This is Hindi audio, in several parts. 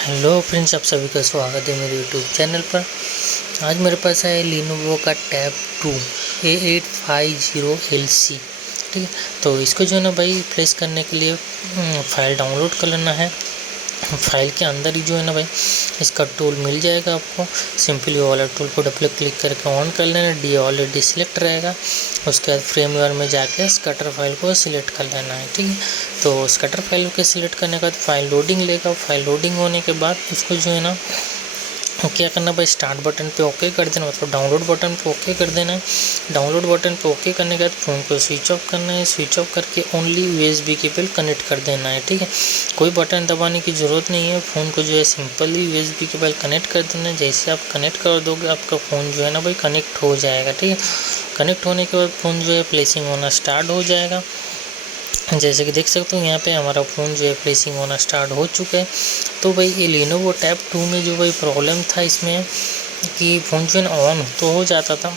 हेलो फ्रेंड्स, आप सभी का स्वागत है मेरे यूट्यूब चैनल पर। आज मेरे पास है Lenovo का टैब 2 A850LC। ठीक है, तो इसको जो है ना भाई प्लेस करने के लिए फ़ाइल डाउनलोड कर लेना है। फाइल के अंदर ही जो है ना भाई इसका टूल मिल जाएगा आपको। सिंपली वाला टूल को डबल क्लिक करके ऑन कर लेना, डी ऑलरेडी सिलेक्ट रहेगा। उसके बाद फ्रेमवेयर में जाके स्कटर फाइल को सिलेक्ट कर लेना है। ठीक है, तो स्कटर फाइल को सिलेक्ट करने के बाद फाइल लोडिंग लेगा। फाइल लोडिंग होने के बाद उसको जो है ना क्या करना भाई, स्टार्ट बटन पे ओके कर देना, मतलब डाउनलोड बटन पे ओके कर देना है। डाउनलोड बटन पे ओके करने के बाद फ़ोन को स्विच ऑफ करना है। स्विच ऑफ करके ओनली USB केबल कनेक्ट कर देना है। ठीक है, कोई बटन दबाने की ज़रूरत नहीं है। फ़ोन को जो है सिंपली USB केबल कनेक्ट कर देना है। जैसे आप कनेक्ट कर दोगे आपका फ़ोन जो है ना भाई कनेक्ट हो जाएगा। ठीक है, कनेक्ट होने के बाद फ़ोन जो है प्लेसिंग होना स्टार्ट हो जाएगा। जैसे कि देख सकते हो यहाँ पे हमारा फ़ोन जो है प्लेसिंग होना स्टार्ट हो चुका है। तो भाई ये Lenovo टैब 2 में जो भाई प्रॉब्लम था इसमें कि फ़ोन जो है ना ऑन तो हो जाता था,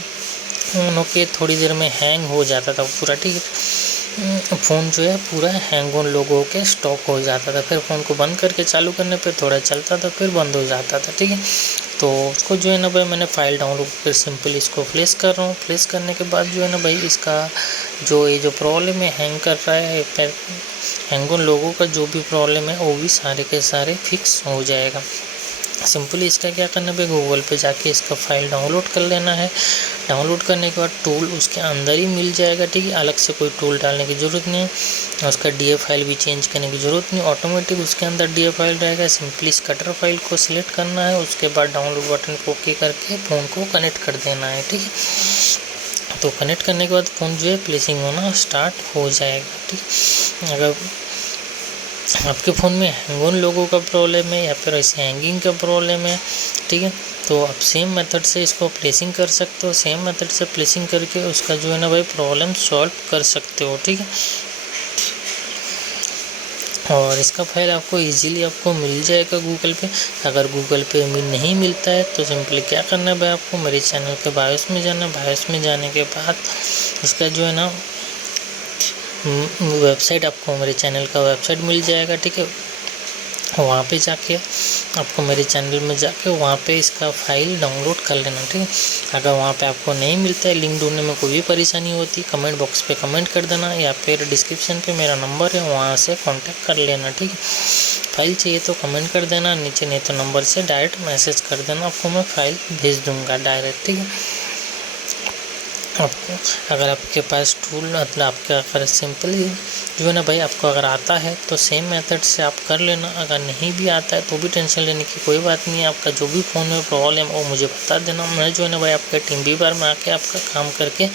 ऑन होके थोड़ी देर में हैंग हो जाता था पूरा। ठीक है, फ़ोन जो है पूरा हैंग ऑन लोग होके स्टॉप हो जाता था। फिर फ़ोन को बंद करके चालू करने पे थोड़ा चलता था, फिर बंद हो जाता था। ठीक है, तो उसको जो है ना भाई मैंने फ़ाइल डाउनलोड कर सिंपली इसको प्लेस कर रहा हूँ। प्लेस करने के बाद जो है ना भाई इसका जो प्रॉब्लम है हैंग कर रहा है, हैंग ऑन लोगों का जो भी प्रॉब्लम है वो भी सारे के सारे फिक्स हो जाएगा। सिंपली इसका क्या करना है, गूगल पे जाके इसका फ़ाइल डाउनलोड कर लेना है। डाउनलोड करने के बाद टूल उसके अंदर ही मिल जाएगा। ठीक है, अलग से कोई टूल डालने की ज़रूरत नहीं है। उसका DA फाइल भी चेंज करने की ज़रूरत नहीं, ऑटोमेटिक उसके अंदर DA फाइल रहेगा। सिंपली स्कटर फाइल को सिलेक्ट करना है, उसके बाद डाउनलोड बटन को ओके करके फ़ोन को कनेक्ट कर देना है। ठीक है, तो कनेक्ट करने के बाद फ़ोन जो है प्लेसिंग होना स्टार्ट हो जाएगा। ठीक, अगर आपके फ़ोन में हैंग ऑन लोगों का प्रॉब्लम है या फिर ऐसे हैंगिंग का प्रॉब्लम है, ठीक है, तो आप सेम मेथड से इसको प्लेसिंग कर सकते हो। सेम मेथड से प्लेसिंग करके उसका जो है ना भाई प्रॉब्लम सॉल्व कर सकते हो। ठीक है, और इसका फाइल आपको इजीली आपको मिल जाएगा गूगल पे। अगर गूगल पे नहीं मिलता है तो सिंपली क्या करना है भाई, आपको मेरे चैनल के बायोस में जाना है। बायोस में जाने के बाद उसका जो है ना वेबसाइट, आपको मेरे चैनल का वेबसाइट मिल जाएगा। ठीक है, वहाँ पे जाके आपको मेरे चैनल में जाके वहाँ पे इसका फ़ाइल डाउनलोड कर लेना। ठीक है, अगर वहाँ पे आपको नहीं मिलता है, लिंक ढूंढने में कोई भी परेशानी होती, कमेंट बॉक्स पे कमेंट कर देना या फिर डिस्क्रिप्शन पे मेरा नंबर है वहाँ से कांटेक्ट कर लेना। ठीक है, फ़ाइल चाहिए तो कमेंट कर देना नीचे, नहीं तो नंबर से डायरेक्ट मैसेज कर देना, आपको मैं फ़ाइल भेज दूँगा डायरेक्ट। ठीक है, आपको अगर आपके पास टूल मतलब आपका अगर सिंपली जो है ना भाई आपको अगर आता है तो सेम मेथड से आप कर लेना। अगर नहीं भी आता है तो भी टेंशन लेने की कोई बात नहीं है। आपका जो भी फ़ोन में प्रॉब्लम है वो मुझे बता देना, मैं जो है ना भाई आपका टीम भी बार में आके आपका काम करके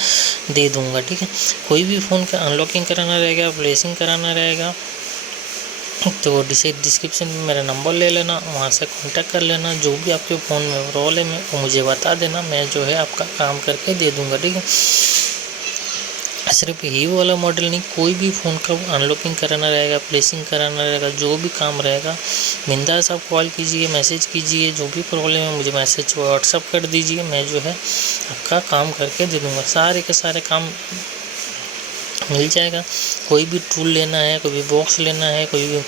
दे दूँगा। ठीक है, कोई भी फ़ोन का अनलॉकिंग कराना रहेगा, प्लेसिंग कराना रहेगा तो डिस्क्रिप्शन में मेरा नंबर ले लेना, वहाँ से कांटेक्ट कर लेना। जो भी आपके फ़ोन में प्रॉब्लम है वो मुझे बता देना, मैं जो है आपका काम करके दे दूँगा। ठीक है, सिर्फ यही वाला मॉडल नहीं, कोई भी फ़ोन का अनलॉकिंग कराना रहेगा, प्लेसिंग कराना रहेगा, जो भी काम रहेगा बिंदास आप कॉल कीजिए, मैसेज कीजिए। जो भी प्रॉब्लम है मुझे मैसेज व्हाट्सअप कर दीजिए, मैं जो है आपका काम करके दे दूँगा। सारे के सारे काम मिल जाएगा। कोई भी टूल लेना है, कोई भी बॉक्स लेना है, कोई भी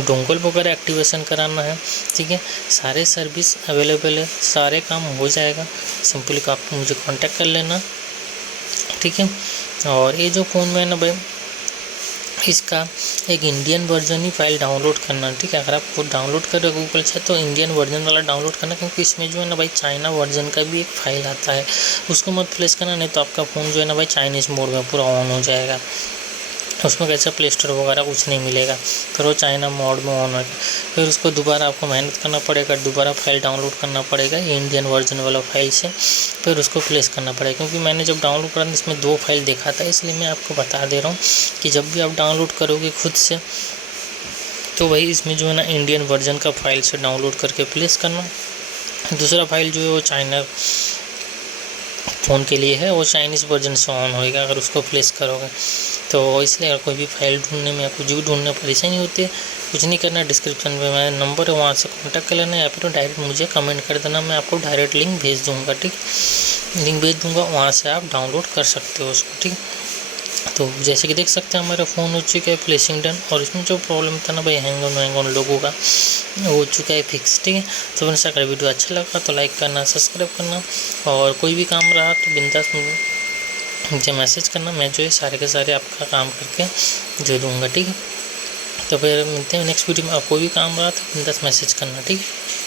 डोंगल वगैरह एक्टिवेशन कराना है, ठीक है, सारे सर्विस अवेलेबल है, सारे काम हो जाएगा। सिंपली आप मुझे कांटेक्ट कर लेना। ठीक है, और ये जो फ़ोन में है ना भाई इसका एक इंडियन वर्जन ही फ़ाइल डाउनलोड करना। ठीक है, अगर आप खुद डाउनलोड कर रहे हो गूगल से तो इंडियन वर्जन वाला डाउनलोड करना, क्योंकि इसमें जो है ना भाई चाइना वर्जन का भी एक फ़ाइल आता है, उसको मत प्लेस करना, नहीं तो आपका फ़ोन जो है ना भाई चाइनीज़ मोड में पूरा ऑन हो जाएगा। उसमें कैसा प्ले स्टोर वगैरह कुछ नहीं मिलेगा, फिर वो चाइना मोड में ऑन होगा। फिर उसको दोबारा आपको मेहनत करना पड़ेगा, दोबारा फाइल डाउनलोड करना पड़ेगा इंडियन वर्जन वाला फाइल से, फिर उसको प्लेस करना पड़ेगा। क्योंकि मैंने जब डाउनलोड करा इसमें 2 फाइल देखा था, इसलिए मैं आपको बता दे रहा हूँ कि जब भी आप डाउनलोड करोगे खुद से तो वही इसमें जो है ना इंडियन वर्जन का फाइल से डाउनलोड करके प्लेस करना। दूसरा फाइल जो है वो चाइना फ़ोन के लिए है, वो चाइनीज़ वर्जन से ऑन होएगा अगर उसको प्लेस करोगे तो। इसलिए अगर कोई भी फाइल ढूंढने में या कुछ भी ढूंढने में परेशानी होती है, कुछ नहीं करना, डिस्क्रिप्शन में मेरा नंबर है, वहाँ से कांटेक्ट कर लेना या फिर डायरेक्ट मुझे कमेंट कर देना, मैं आपको डायरेक्ट लिंक भेज दूँगा। ठीक, लिंक भेज दूँगा, वहाँ से आप डाउनलोड कर सकते हो उसको। ठीक, तो जैसे कि देख सकते हैं हमारा फ़ोन हो चुका है प्लेसिंग डन, और इसमें जो प्रॉब्लम था ना भाई हैंग ऑन लोगों का, वो हो चुका है फिक्स। ठीक है, तो फ्रेंड्स अगर वीडियो अच्छा लगा तो लाइक करना, सब्सक्राइब करना, और कोई भी काम रहा तो बिंदास मुझे मैसेज करना, मैं जो है सारे के सारे आपका काम करके दे दूँगा। ठीक है, तो फिर मिलते हैं नेक्स्ट वीडियो में। और कोई भी काम रहा तो बिंदास मैसेज करना। ठीक है।